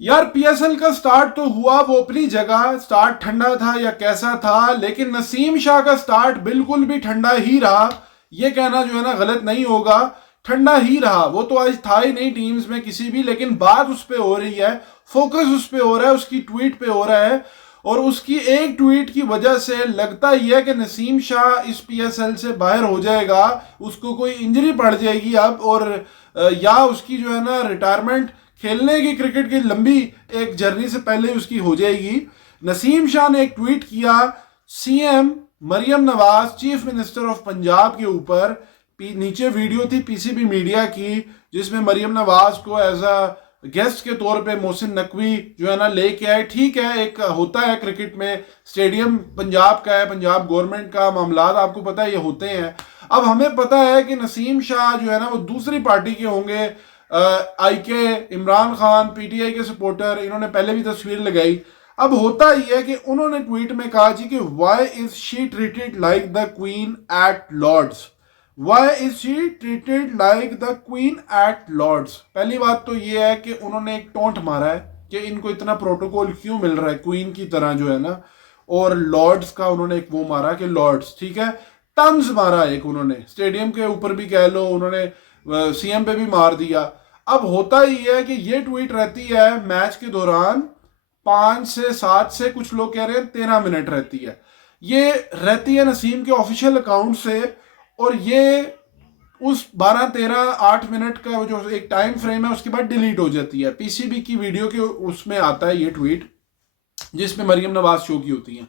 यार पीएसएल का स्टार्ट तो हुआ, वो अपनी जगह स्टार्ट ठंडा था या कैसा था, लेकिन नसीम शाह का स्टार्ट बिल्कुल भी ठंडा ही रहा। ये कहना जो है ना गलत नहीं होगा, ठंडा ही रहा। वो तो आज था ही नहीं टीम्स में किसी भी, लेकिन बात उस पर हो रही है, फोकस उस पर हो रहा है, उसकी ट्वीट पे हो रहा है। और उसकी एक ट्वीट की वजह से लगता ही है कि नसीम शाह इस पीएसएल से बाहर हो जाएगा, उसको कोई इंजरी पड़ जाएगी अब, और या उसकी जो है ना रिटायरमेंट खेलने की क्रिकेट की लंबी एक जर्नी से पहले उसकी हो जाएगी। नसीम शाह ने एक ट्वीट किया CM Maryam Nawaz chief minister of Punjab के ऊपर। नीचे वीडियो थी पीसीबी मीडिया की, जिसमें मरियम नवाज को एज अ गेस्ट के तौर पे मोहसिन नकवी जो है ना लेके आए। ठीक है, एक होता है क्रिकेट में, स्टेडियम पंजाब का है, पंजाब गवर्नमेंट का मामला आपको पता है ये होते हैं। अब हमें पता है कि नसीम शाह जो है ना वो दूसरी पार्टी के होंगे, आई के, इमरान खान, पीटीआई के सपोर्टर, इन्होंने पहले भी तस्वीर लगाई। अब होता ही है कि उन्होंने ट्वीट में कहा जी कि why is she treated like the queen at Lord's. Why is she treated like the queen at Lord's. पहली बात तो ये है कि उन्होंने एक टोंट मारा है कि इनको इतना प्रोटोकॉल क्यों मिल रहा है क्वीन की तरह जो है ना, और लॉर्ड्स का उन्होंने एक वो मारा कि लॉर्ड्स, ठीक है, तंज मारा एक उन्होंने, स्टेडियम के ऊपर भी कह लो, उन्होंने सीएम पे भी मार दिया। अब होता ही है कि ये ट्वीट रहती है मैच के दौरान 5 से 7 से, कुछ लोग कह रहे हैं 13 मिनट रहती है, ये रहती है नसीम के ऑफिशियल अकाउंट से। और ये उस 12, 13, 8 मिनट का जो एक टाइम फ्रेम है उसके बाद डिलीट हो जाती है। पीसीबी की वीडियो के उसमें आता है ये ट्वीट जिसमें मरियम नवाज शो की होती है।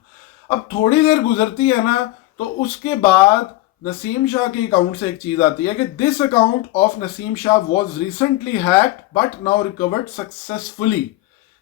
अब थोड़ी देर गुजरती है ना, तो उसके बाद नसीम शाह के अकाउंट से एक चीज आती है कि this account of Naseem Shah was recently hacked but now recovered successfully.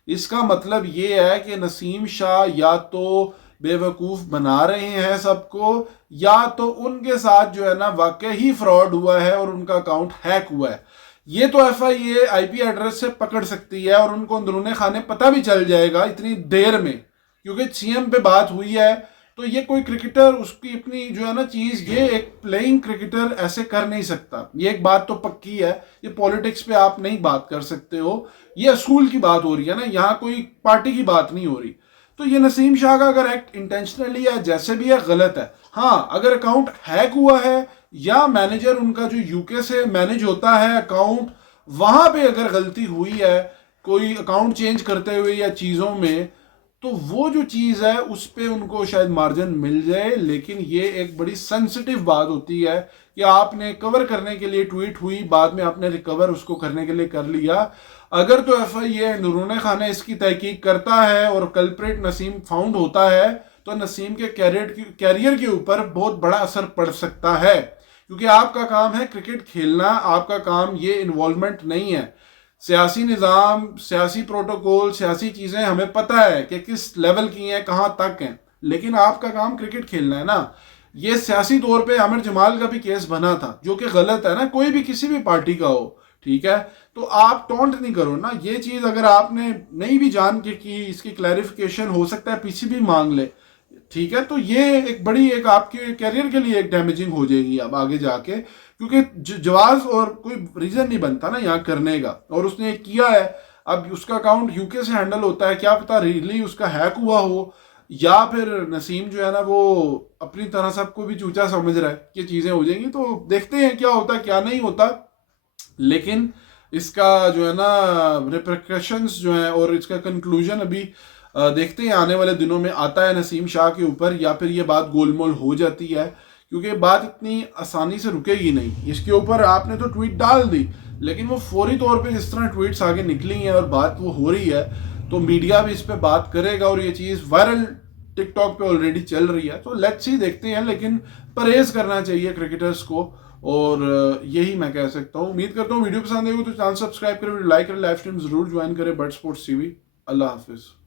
इसका मतलब ये है कि नसीम शाह या तो बेवकूफ बना रहे हैं सबको, या तो उनके साथ जो है ना वाकई ही फ्रॉड हुआ है और उनका अकाउंट हैक हुआ है। ये तो एफआईए आईपी एड्रेस से पकड़ सकती है और उनको अंदरूनी खाने पता भी चल जाएगा इतनी देर में, क्योंकि सीएम पे बात हुई है। तो ये कोई क्रिकेटर उसकी अपनी जो है ना चीज, ये एक प्लेइंग क्रिकेटर ऐसे कर नहीं सकता। ये एक बात तो पक्की है, ये पॉलिटिक्स पे आप नहीं बात कर सकते हो, ये असूल की बात हो रही है ना, यहाँ कोई पार्टी की बात नहीं हो रही। तो ये नसीम शाह का अगर एक्ट इंटेंशनली है जैसे भी है गलत है। हाँ, अगर अकाउंट हैक हुआ है या मैनेजर उनका जो यूके से मैनेज होता है अकाउंट, वहां पे अगर गलती हुई है कोई अकाउंट चेंज करते हुए या चीजों में, तो वो जो चीज है उस पर उनको शायद मार्जिन मिल जाए। लेकिन ये एक बड़ी सेंसिटिव बात होती है कि आपने कवर करने के लिए ट्वीट हुई, बाद में आपने रिकवर उसको करने के लिए कर लिया। अगर तो एफआईए अंदरूनी खाने इसकी तहकीक करता है और कल्प्रेट नसीम फाउंड होता है, तो नसीम के कैरियर के ऊपर बहुत बड़ा असर पड़ सकता है, क्योंकि आपका काम है क्रिकेट खेलना, आपका काम ये इन्वॉल्वमेंट नहीं है। सियासी निज़ाम, सियासी प्रोटोकॉल, सियासी चीज़ें हमें पता है कि किस लेवल की हैं, कहाँ तक हैं, लेकिन आपका काम क्रिकेट खेलना है ना। ये सियासी तौर पे आमिर जमाल का भी केस बना था जो कि गलत है ना, कोई भी किसी भी पार्टी का हो, ठीक है। तो आप टोंट नहीं करो ना, ये चीज़ अगर आपने नहीं भी जान के की, इसकी क्लैरिफिकेशन हो सकता है पीसीबी मांग ले, ठीक है। तो ये एक बड़ी एक आपके कैरियर के लिए एक डैमेजिंग हो जाएगी अब आगे जाके, क्योंकि जवाब और कोई रीजन नहीं बनता ना यहाँ करने का, और उसने किया है। अब उसका अकाउंट यूके से हैंडल होता है, क्या पता रियली उसका हैक हुआ हो, या फिर नसीम जो है ना वो अपनी तरह सबको भी चूचा समझ रहा है कि चीजें हो जाएंगी। तो देखते हैं क्या होता है क्या नहीं होता, लेकिन इसका जो है ना रिप्रकशंस जो है और इसका कंक्लूजन अभी देखते हैं आने वाले दिनों में आता है नसीम शाह के ऊपर, या फिर ये बात गोलमोल हो जाती है, क्योंकि बात इतनी आसानी से रुकेगी नहीं। इसके ऊपर आपने तो ट्वीट डाल दी, लेकिन वो फौरी तौर पे जिस तरह ट्वीट्स आगे निकली हैं और बात वो हो रही है, तो मीडिया भी इस पर बात करेगा और ये चीज़ वायरल टिकटॉक पे ऑलरेडी चल रही है। तो लेट्स सी, देखते हैं, लेकिन परहेज करना चाहिए क्रिकेटर्स को, और यही मैं कह सकता हूँ। उम्मीद करता हूँ वीडियो पसंद आई हो तो चैनल सब्सक्राइब करें, लाइक करें, लाइव स्ट्रीम जरूर ज्वाइन करें बर्ड स्पोर्ट्स टीवी। अल्लाह हाफिज़।